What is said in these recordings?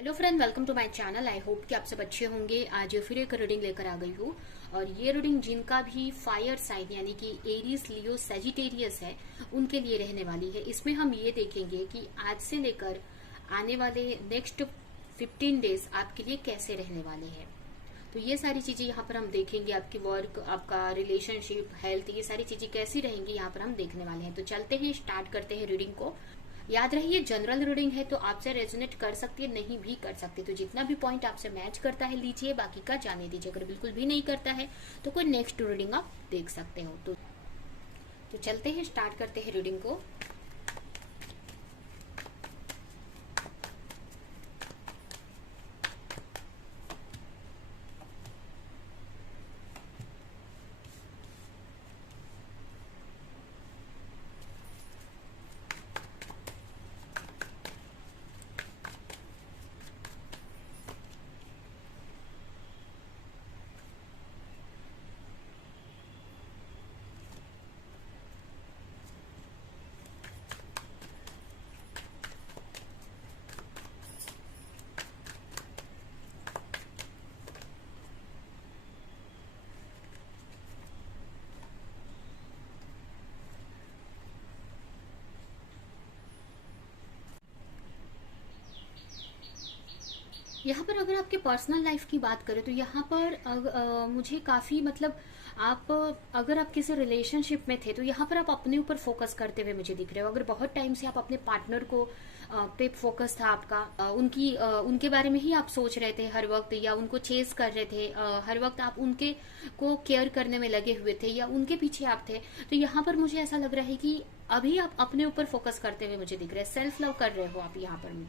Hello friend, welcome to my channel. I hope कि आप सब अच्छे होंगे। आज फिर एक रीडिंग लेकर आ गई हूँ और ये रीडिंग जिनका भी फायर साइन यानी कि एरीज, लियो, सेजिटेरियस है उनके लिए रहने वाली है। इसमें हम ये देखेंगे कि आज से लेकर आने वाले नेक्स्ट 15 डेज आपके लिए कैसे रहने वाले हैं। तो ये सारी चीजें यहाँ पर हम देखेंगे। आपकी वर्क, आपका रिलेशनशिप, हेल्थ, ये सारी चीजें कैसी रहेंगी यहाँ पर हम देखने वाले हैं। तो चलते हैं, स्टार्ट करते हैं रीडिंग को। याद रहिए, जनरल रीडिंग है तो आपसे रेजोनेट कर सकती है, नहीं भी कर सकती। तो जितना भी पॉइंट आपसे मैच करता है लीजिए, बाकी का जाने दीजिए। अगर बिल्कुल भी नहीं करता है तो कोई नेक्स्ट रीडिंग आप देख सकते हो। तो चलते हैं, स्टार्ट करते हैं रीडिंग को। यहाँ पर अगर आपके पर्सनल लाइफ की बात करें तो यहाँ पर मुझे काफी मतलब आप, अगर आप किसी रिलेशनशिप में थे तो यहाँ पर आप अपने ऊपर फोकस करते हुए मुझे दिख रहे हो। अगर बहुत टाइम से आप अपने पार्टनर को पे फोकस था आपका, उनके बारे में ही आप सोच रहे थे हर वक्त, या उनको चेस कर रहे थे हर वक्त, आप उनके को केयर करने में लगे हुए थे या उनके पीछे आप थे। तो यहाँ पर मुझे ऐसा लग रहा है कि अभी आप अपने ऊपर फोकस करते हुए मुझे दिख रहे हैं। सेल्फ लव कर रहे हो आप यहाँ पर,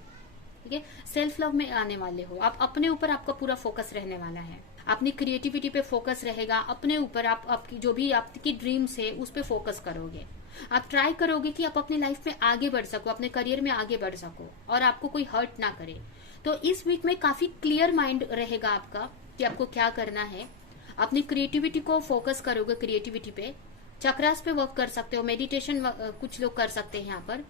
ठीक है। सेल्फ लव में आने वाले हो आप। अपने ऊपर आपका पूरा फोकस रहने वाला है। अपनी क्रिएटिविटी पे फोकस रहेगा। अपने ऊपर आप, आपकी जो भी आपकी ड्रीम्स है उस पे फोकस करोगे। आप ट्राई करोगे कि आप अपनी लाइफ में आगे बढ़ सको, अपने करियर में आगे बढ़ सको और आपको कोई हर्ट ना करे। तो इस वीक में काफी क्लियर माइंड रहेगा आपका कि आपको क्या करना है। अपनी क्रिएटिविटी को फोकस करोगे, क्रिएटिविटी पे, चक्रास पे वर्क कर सकते हो, मेडिटेशन कुछ लोग कर सकते हैं यहाँ पर।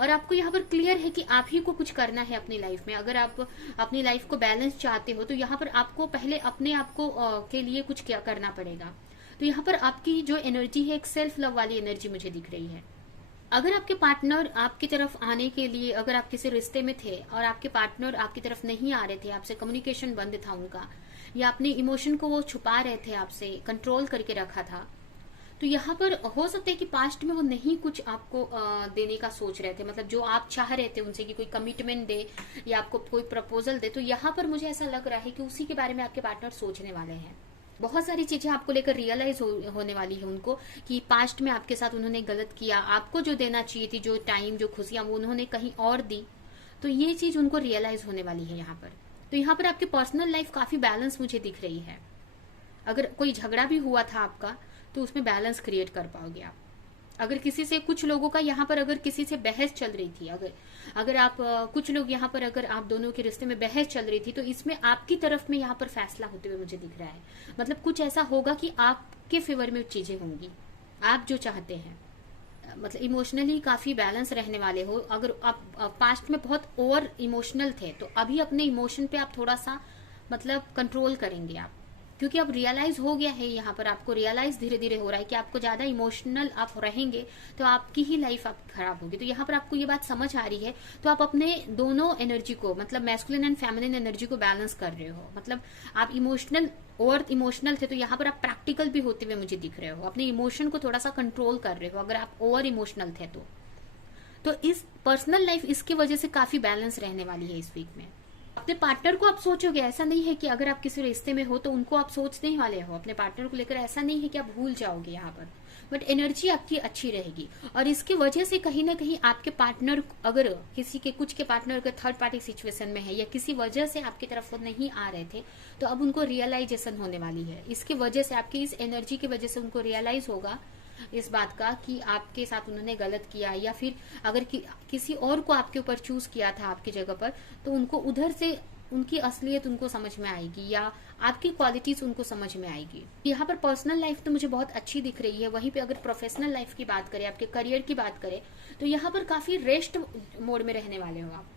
और आपको यहाँ पर क्लियर है कि आप ही को कुछ करना है अपनी लाइफ में। अगर आप अपनी लाइफ को बैलेंस चाहते हो तो यहाँ पर आपको पहले अपने आप को के लिए कुछ क्या करना पड़ेगा। तो यहाँ पर आपकी जो एनर्जी है, एक सेल्फ लव वाली एनर्जी मुझे दिख रही है। अगर आपके पार्टनर आपकी तरफ आने के लिए, अगर आप किसी रिश्ते में थे और आपके पार्टनर आपकी तरफ नहीं आ रहे थे, आपसे कम्युनिकेशन बंद था उनका, या अपने इमोशन को वो छुपा रहे थे, आपसे कंट्रोल करके रखा था, तो यहाँ पर हो सकता है कि पास्ट में वो नहीं कुछ आपको देने का सोच रहे थे। मतलब जो आप चाह रहे थे उनसे कि कोई कमिटमेंट दे या आपको कोई प्रपोजल दे, तो यहाँ पर मुझे ऐसा लग रहा है कि उसी के बारे में आपके पार्टनर सोचने वाले हैं। बहुत सारी चीजें आपको लेकर रियलाइज होने वाली है उनको कि पास्ट में आपके साथ उन्होंने गलत किया। आपको जो देना चाहिए थी, जो टाइम, जो खुशियां, वो उन्होंने कहीं और दी। तो ये चीज उनको रियलाइज होने वाली है यहाँ पर। तो यहाँ पर आपकी पर्सनल लाइफ काफी बैलेंस मुझे दिख रही है। अगर कोई झगड़ा भी हुआ था आपका तो उसमें बैलेंस क्रिएट कर पाओगे आप। अगर किसी से, कुछ लोगों का यहाँ पर अगर किसी से बहस चल रही थी, अगर आप कुछ लोग यहाँ पर, अगर आप दोनों के रिश्ते में बहस चल रही थी, तो इसमें आपकी तरफ में यहाँ पर फैसला होते हुए मुझे दिख रहा है। मतलब कुछ ऐसा होगा कि आपके फेवर में चीजें होंगी, आप जो चाहते हैं। मतलब इमोशनली काफी बैलेंस रहने वाले हो। अगर आप पास्ट में बहुत ओवर इमोशनल थे तो अभी अपने इमोशन पे आप थोड़ा सा मतलब कंट्रोल करेंगे आप, क्योंकि अब रियलाइज हो गया है। यहाँ पर आपको रियलाइज धीरे धीरे हो रहा है कि आपको ज्यादा इमोशनल आप रहेंगे तो आपकी ही लाइफ आप खराब होगी। तो यहाँ पर आपको ये बात समझ आ रही है। तो आप अपने दोनों एनर्जी को, मतलब मैस्कुलिन एंड फेमिनिन एनर्जी को बैलेंस कर रहे हो। मतलब आप इमोशनल और इमोशनल थे तो यहाँ पर आप प्रैक्टिकल भी होते हुए मुझे दिख रहे हो। अपने इमोशन को थोड़ा सा कंट्रोल कर रहे हो अगर आप ओवर इमोशनल थे तो इस पर्सनल लाइफ इसकी वजह से काफी बैलेंस रहने वाली है इस वीक में। अपने पार्टनर को आप सोचोगे, ऐसा नहीं है कि अगर आप किसी रिश्ते में हो तो उनको आप सोचने ही वाले हो अपने पार्टनर को लेकर। ऐसा नहीं है कि आप भूल जाओगे यहाँ पर, बट एनर्जी आपकी अच्छी रहेगी। और इसकी वजह से कहीं ना कहीं आपके पार्टनर, अगर किसी के, कुछ के पार्टनर अगर थर्ड पार्टी सिचुएशन में है या किसी वजह से आपकी तरफ वो नहीं आ रहे थे, तो अब उनको रियलाइजेशन होने वाली है। इसकी वजह से, आपकी इस एनर्जी की वजह से उनको रियलाइज होगा इस बात का कि आपके साथ उन्होंने गलत किया, या फिर अगर किसी और को आपके ऊपर चूज किया था आपकी जगह पर, तो उनको उधर से उनकी असलियत उनको समझ में आएगी या आपकी क्वालिटीज उनको समझ में आएगी। यहाँ पर पर्सनल लाइफ तो मुझे बहुत अच्छी दिख रही है। वहीं पे अगर प्रोफेशनल लाइफ की बात करें, आपके करियर की बात करें, तो यहाँ पर काफी रेस्ट मोड में रहने वाले हो आप।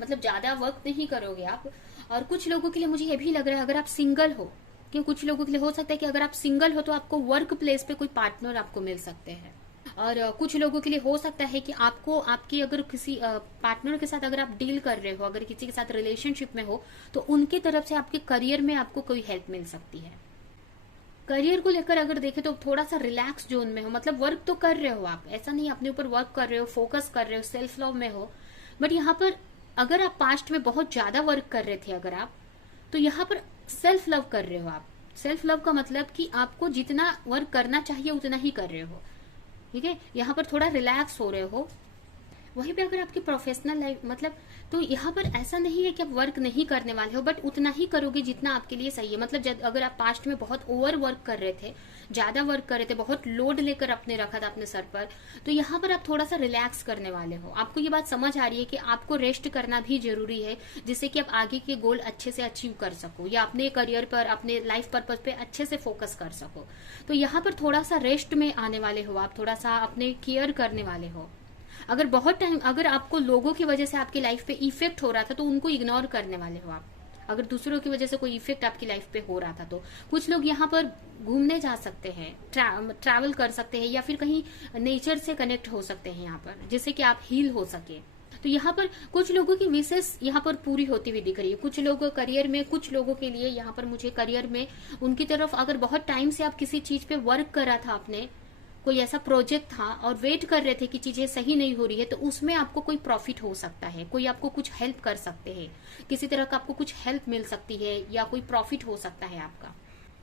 मतलब ज्यादा वर्क नहीं करोगे आप। और कुछ लोगों के लिए मुझे ये भी लग रहा है, अगर आप सिंगल हो, कि कुछ लोगों के लिए हो सकता है कि अगर आप सिंगल हो तो आपको वर्क प्लेस पे कोई पार्टनर आपको मिल सकते हैं। और कुछ लोगों के लिए हो सकता है कि आपको आपकी अगर किसी पार्टनर के साथ अगर आप डील कर रहे हो, अगर किसी के साथ रिलेशनशिप में हो, तो उनकी तरफ से आपके करियर में आपको कोई हेल्प मिल सकती है। करियर को लेकर अगर देखें तो थोड़ा सा रिलैक्स जोन में हो, मतलब वर्क तो कर रहे हो आप, ऐसा नहीं अपने ऊपर वर्क कर रहे हो, फोकस कर रहे हो, सेल्फ लव में हो, बट यहाँ पर अगर आप पास्ट में बहुत ज्यादा वर्क कर रहे थे अगर आप, तो यहाँ पर सेल्फ लव कर रहे हो आप। सेल्फ लव का मतलब कि आपको जितना वर्क करना चाहिए उतना ही कर रहे हो, ठीक है। यहाँ पर थोड़ा रिलैक्स हो रहे हो। वहीं पे अगर आपकी प्रोफेशनल लाइफ मतलब, तो यहाँ पर ऐसा नहीं है कि आप वर्क नहीं करने वाले हो, बट उतना ही करोगे जितना आपके लिए सही है। मतलब अगर आप पास्ट में बहुत ओवर वर्क कर रहे थे, ज्यादा वर्क कर रहे थे, बहुत लोड लेकर अपने रखा था अपने सर पर, तो यहाँ पर आप थोड़ा सा रिलैक्स करने वाले हो। आपको ये बात समझ आ रही है कि आपको रेस्ट करना भी जरूरी है, जिससे कि आप आगे के गोल अच्छे से अचीव कर सको, या अपने करियर पर, अपने लाइफ पर्पज पे अच्छे से फोकस कर सको। तो यहाँ पर थोड़ा सा रेस्ट में आने वाले हो आप, थोड़ा सा अपने केयर करने वाले हो। अगर बहुत टाइम अगर आपको लोगों की वजह से आपकी लाइफ पे इफेक्ट हो रहा था तो उनको इग्नोर करने वाले हो आप। अगर दूसरों की वजह से कोई इफेक्ट आपकी लाइफ पे हो रहा था तो कुछ लोग यहाँ पर घूमने जा सकते हैं, ट्रैवल कर सकते हैं, या फिर कहीं नेचर से कनेक्ट हो सकते हैं यहाँ पर, जिससे कि आप हील हो सके। तो यहाँ पर कुछ लोगों की विशेष यहाँ पर पूरी होती हुई दिख रही है। कुछ लोग करियर में, कुछ लोगों के लिए यहाँ पर मुझे करियर में उनकी तरफ, अगर बहुत टाइम से आप किसी चीज पे वर्क कर रहा था, आपने कोई ऐसा प्रोजेक्ट था और वेट कर रहे थे कि चीजें सही नहीं हो रही है, तो उसमें आपको कोई प्रॉफिट हो सकता है, कोई आपको कुछ हेल्प कर सकते हैं, किसी तरह का आपको कुछ हेल्प मिल सकती है, या कोई प्रॉफिट हो सकता है आपका।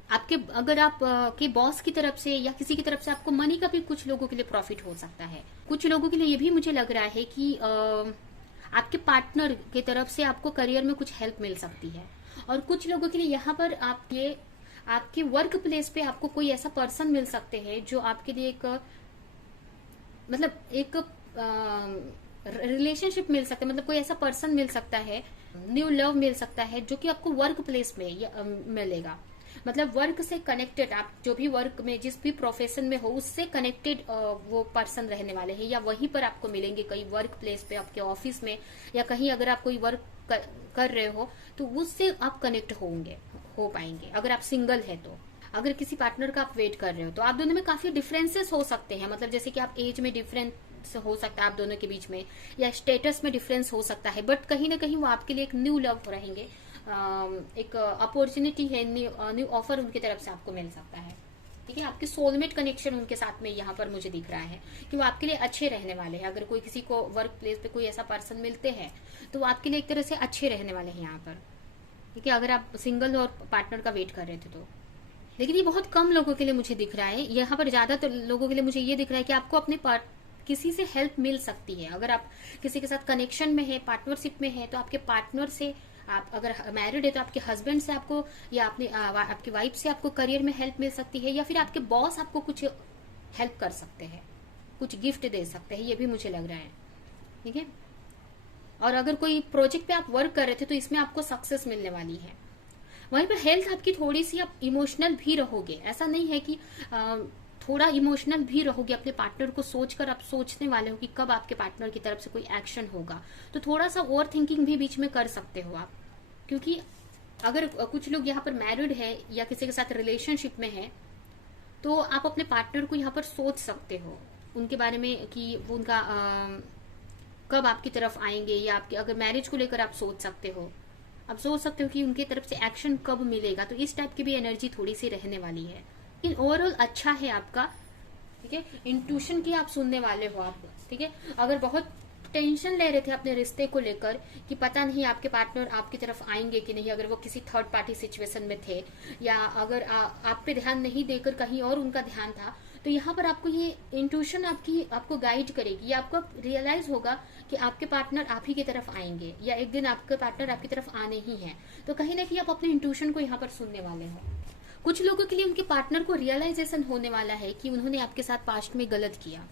आपके अगर आप के बॉस की तरफ से या किसी की तरफ से आपको मनी का भी कुछ लोगों के लिए प्रॉफिट हो सकता है। कुछ लोगों के लिए ये भी मुझे लग रहा है कि आपके पार्टनर की तरफ से आपको करियर में कुछ हेल्प मिल सकती है। और कुछ लोगों के लिए यहाँ पर आपके वर्क प्लेस पे आपको कोई ऐसा पर्सन मिल सकते हैं जो आपके लिए एक रिलेशनशिप मिल सकता है, मतलब कोई ऐसा पर्सन मिल सकता है, न्यू लव मिल सकता है, जो कि आपको वर्क प्लेस में मिलेगा। मतलब वर्क से कनेक्टेड, आप जो भी वर्क में जिस भी प्रोफेशन में हो उससे कनेक्टेड वो पर्सन रहने वाले हैं, या वहीं पर आपको मिलेंगे कहीं वर्क प्लेस पे, आपके ऑफिस में, या कहीं अगर आप कोई वर्क कर रहे हो तो उससे आप कनेक्ट हो पाएंगे। अगर आप सिंगल है तो, अगर किसी पार्टनर का आप वेट कर रहे हो तो आप दोनों में काफी डिफरेंसेस हो सकते हैं। मतलब जैसे कि आप एज में डिफरेंस हो सकता है आप दोनों के बीच में, या स्टेटस में डिफरेंस हो सकता है, बट कहीं ना कहीं वो आपके लिए एक न्यू लव रहेंगे, एक अपॉर्चुनिटी है, न्यू ऑफर उनकी तरफ से आपको मिल सकता है, ठीक है। आपके सोलमेट कनेक्शन उनके साथ में यहाँ पर मुझे दिख रहा है कि वो आपके लिए अच्छे रहने वाले हैं। अगर कोई किसी को वर्क प्लेस पे कोई ऐसा पर्सन मिलते हैं तो वो आपके लिए एक तरह से अच्छे रहने वाले हैं यहाँ पर, ठीक है, अगर आप सिंगल और पार्टनर का वेट कर रहे थे तो। लेकिन ये बहुत कम लोगों के लिए मुझे दिख रहा है। यहाँ पर ज्यादातर लोगों के लिए मुझे ये दिख रहा है कि आपको अपने किसी से हेल्प मिल सकती है। अगर आप किसी के साथ कनेक्शन में है, पार्टनरशिप में है, तो आपके पार्टनर से, आप अगर मैरिड है तो आपके हस्बैंड से आपको, या आपकी वाइफ से आपको करियर में हेल्प मिल सकती है, या फिर आपके बॉस आपको कुछ हेल्प कर सकते हैं, कुछ गिफ्ट दे सकते हैं, ये भी मुझे लग रहा है, ठीक है। और अगर कोई प्रोजेक्ट पे आप वर्क कर रहे थे तो इसमें आपको सक्सेस मिलने वाली है। वहीं पर हेल्थ आपकी थोड़ी सी, आप इमोशनल भी रहोगे, ऐसा नहीं है कि थोड़ा इमोशनल भी रहोगे। अपने पार्टनर को सोचकर आप सोचने वाले हो कि कब आपके पार्टनर की तरफ से कोई एक्शन होगा, तो थोड़ा सा ओवर थिंकिंग भी बीच में कर सकते हो आप। क्योंकि अगर कुछ लोग यहाँ पर मैरिड है या किसी के साथ रिलेशनशिप में है, तो आप अपने पार्टनर को यहाँ पर सोच सकते हो उनके बारे में कि वो उनका कब आपकी तरफ आएंगे, या आपके अगर मैरिज को लेकर आप सोच सकते हो, आप सोच सकते हो कि उनकी तरफ से एक्शन कब मिलेगा। तो इस टाइप की भी एनर्जी थोड़ी सी रहने वाली है। लेकिन ओवरऑल अच्छा है आपका, ठीक है। इंट्यूशन की आप सुनने वाले हो आप, ठीक है। अगर बहुत टेंशन ले रहे थे अपने रिश्ते को लेकर कि पता नहीं आपके पार्टनर आपकी तरफ आएंगे कि नहीं, अगर वो किसी थर्ड पार्टी सिचुएशन में थे, या अगर आप पे ध्यान नहीं देकर कहीं और उनका ध्यान था, तो यहाँ पर आपको ये इंट्यूशन आपको गाइड करेगी। ये आपको रियलाइज होगा कि आपके पार्टनर आप ही की तरफ आएंगे, या एक दिन आपके पार्टनर आपकी तरफ आने ही हैं। तो कहीं ना कहीं आप अपने इंट्यूशन को यहाँ पर सुनने वाले हो। कुछ लोगों के लिए उनके पार्टनर को रियलाइजेशन होने वाला है कि उन्होंने आपके साथ पास्ट में गलत किया,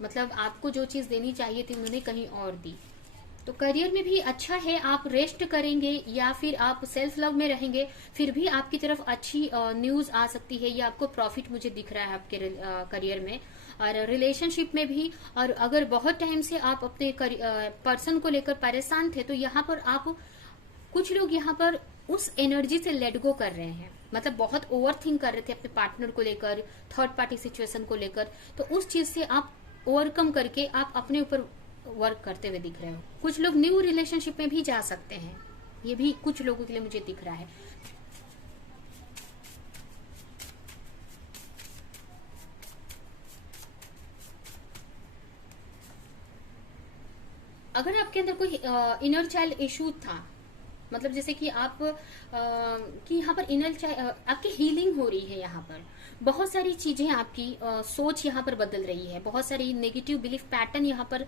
मतलब आपको जो चीज देनी चाहिए थी उन्होंने कहीं और दी। तो करियर में भी अच्छा है, आप रेस्ट करेंगे या फिर आप सेल्फ लव में रहेंगे, फिर भी आपकी तरफ अच्छी न्यूज आ सकती है, या आपको प्रॉफिट मुझे दिख रहा है आपके करियर में। और रिलेशनशिप में भी। और अगर बहुत टाइम से आप अपने पर्सन को लेकर परेशान थे, तो यहाँ पर आप कुछ लोग यहाँ पर उस एनर्जी से लेट गो कर रहे हैं, मतलब बहुत ओवर थिंक कर रहे थे अपने पार्टनर को लेकर, थर्ड पार्टी सिचुएशन को लेकर, तो उस चीज से आप ओवरकम करके आप अपने ऊपर वर्क करते हुए दिख रहे हो। कुछ लोग न्यू रिलेशनशिप में भी जा सकते हैं, ये भी कुछ लोगों के लिए मुझे दिख रहा है। अगर आपके अंदर कोई इनर चाइल्ड इशू था, मतलब जैसे कि आप कि यहाँ पर इनर चाइल्ड आपकी हीलिंग हो रही है, यहाँ पर बहुत सारी चीजें आपकी सोच यहाँ पर बदल रही है, बहुत सारी नेगेटिव बिलीफ पैटर्न यहाँ पर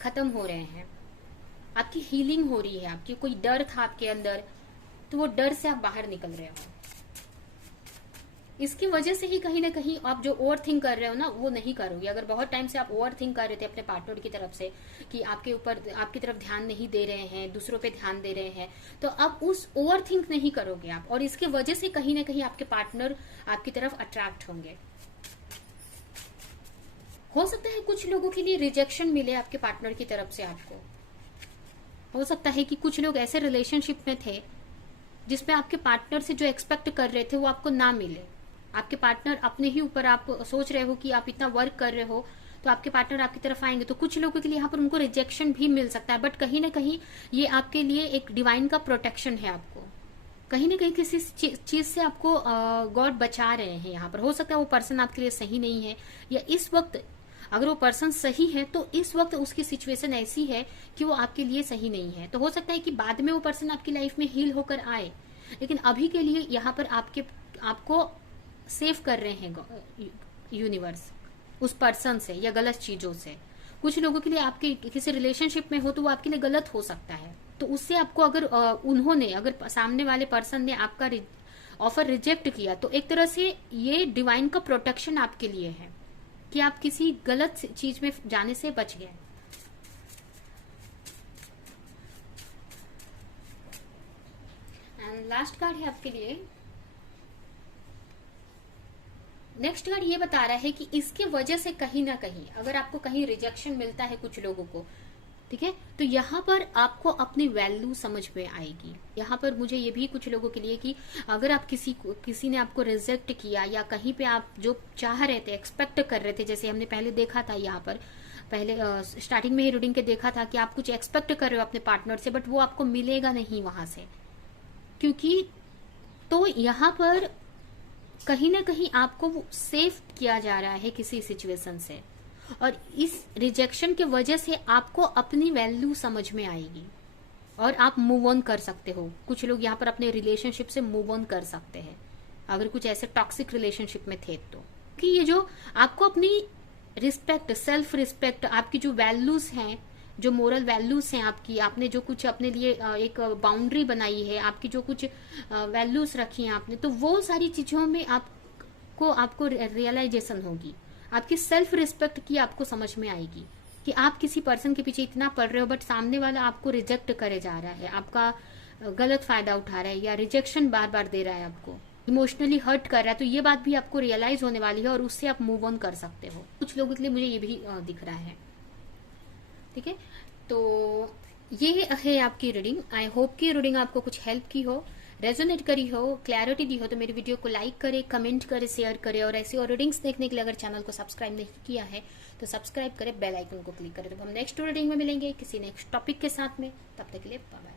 खत्म हो रहे हैं, आपकी हीलिंग हो रही है। आपकी कोई डर था आपके अंदर, तो वो डर से आप बाहर निकल रहे हो। इसकी वजह से ही कहीं ना कहीं आप जो ओवर थिंक कर रहे हो ना, वो नहीं करोगे। अगर बहुत टाइम से आप ओवर थिंक कर रहे थे अपने पार्टनर की तरफ से कि आपके ऊपर, आपकी तरफ ध्यान नहीं दे रहे हैं, दूसरों पे ध्यान दे रहे हैं, तो अब उस ओवर थिंक नहीं करोगे आप, और इसके वजह से कहीं ना कहीं आपके पार्टनर आपकी तरफ अट्रैक्ट होंगे। हो सकता है कुछ लोगों के लिए रिजेक्शन मिले आपके पार्टनर की तरफ से आपको। हो सकता है कि कुछ लोग ऐसे रिलेशनशिप में थे जिसमें आपके पार्टनर से जो एक्सपेक्ट कर रहे थे वो आपको ना मिले। आपके पार्टनर अपने ही ऊपर, आप सोच रहे हो कि आप इतना वर्क कर रहे हो तो आपके पार्टनर आपकी तरफ आएंगे, तो कुछ लोगों के लिए यहाँ पर उनको रिजेक्शन भी मिल सकता है। बट कहीं ना कहीं ये आपके लिए एक डिवाइन का प्रोटेक्शन है। आपको कहीं ना कहीं किसी चीज से आपको गॉड बचा रहे हैं यहाँ पर। हो सकता है वो पर्सन आपके लिए सही नहीं है, या इस वक्त अगर वो पर्सन सही है तो इस वक्त उसकी सिचुएशन ऐसी है कि वो आपके लिए सही नहीं है। तो हो सकता है कि बाद में वो पर्सन आपकी लाइफ में हील होकर आए, लेकिन अभी के लिए यहाँ पर आपको सेव कर रहे हैं यूनिवर्स उस पर्सन से या गलत चीजों से। कुछ लोगों के लिए आपके किसी रिलेशनशिप में हो तो वो आपके लिए गलत हो सकता है, तो उससे आपको अगर अगर सामने वाले पर्सन ने आपका ऑफर रिजेक्ट किया, तो एक तरह से ये डिवाइन का प्रोटेक्शन आपके लिए है कि आप किसी गलत चीज में जाने से बच गए। एंड लास्ट कार्ड है आपके लिए। नेक्स्ट कार्ड ये बता रहा है कि इसके वजह से कहीं ना कहीं अगर आपको कहीं रिजेक्शन मिलता है कुछ लोगों को, ठीक है, तो यहाँ पर आपको अपनी वैल्यू समझ में आएगी। यहाँ पर मुझे ये भी कुछ लोगों के लिए कि अगर आप किसी ने आपको रिजेक्ट किया, या कहीं पे आप जो चाह रहे थे, एक्सपेक्ट कर रहे थे, जैसे हमने पहले देखा था यहाँ पर, पहले स्टार्टिंग में ही रीडिंग के देखा था कि आप कुछ एक्सपेक्ट कर रहे हो अपने पार्टनर से, बट वो आपको मिलेगा नहीं वहां से, क्योंकि तो यहाँ पर कहीं ना कहीं आपको सेव किया जा रहा है किसी सिचुएशन से, और इस रिजेक्शन के वजह से आपको अपनी वैल्यू समझ में आएगी और आप मूव ऑन कर सकते हो। कुछ लोग यहाँ पर अपने रिलेशनशिप से मूव ऑन कर सकते हैं अगर कुछ ऐसे टॉक्सिक रिलेशनशिप में थे, तो कि ये जो आपको अपनी रिस्पेक्ट, सेल्फ रिस्पेक्ट, आपकी जो वैल्यूज हैं, जो मोरल वैल्यूज हैं आपकी, आपने जो कुछ अपने लिए एक बाउंड्री बनाई है, आपकी जो कुछ वैल्यूज रखी हैं आपने, तो वो सारी चीजों में आपको रियलाइजेशन होगी, आपकी सेल्फ रिस्पेक्ट की आपको समझ में आएगी कि आप किसी पर्सन के पीछे इतना पड़ रहे हो, बट सामने वाला आपको रिजेक्ट करे जा रहा है, आपका गलत फायदा उठा रहा है, या रिजेक्शन बार बार दे रहा है, आपको इमोशनली हर्ट कर रहा है, तो ये बात भी आपको रियलाइज होने वाली है और उससे आप मूव ऑन कर सकते हो। कुछ लोगों के लिए मुझे ये भी दिख रहा है, ठीक है। तो ये है आपकी रीडिंग। आई होप कि रीडिंग आपको कुछ हेल्प की हो, रेजोनेट करी हो, क्लैरिटी दी हो। तो मेरी वीडियो को लाइक करें, कमेंट करें, शेयर करें, और ऐसी और रीडिंग्स देखने के लिए अगर चैनल को सब्सक्राइब नहीं किया है तो सब्सक्राइब करें, बेल आइकन को क्लिक करें। तो हम नेक्स्ट रीडिंग में मिलेंगे किसी नेक्स्ट टॉपिक के साथ में, तब तक के लिए बाय बाय।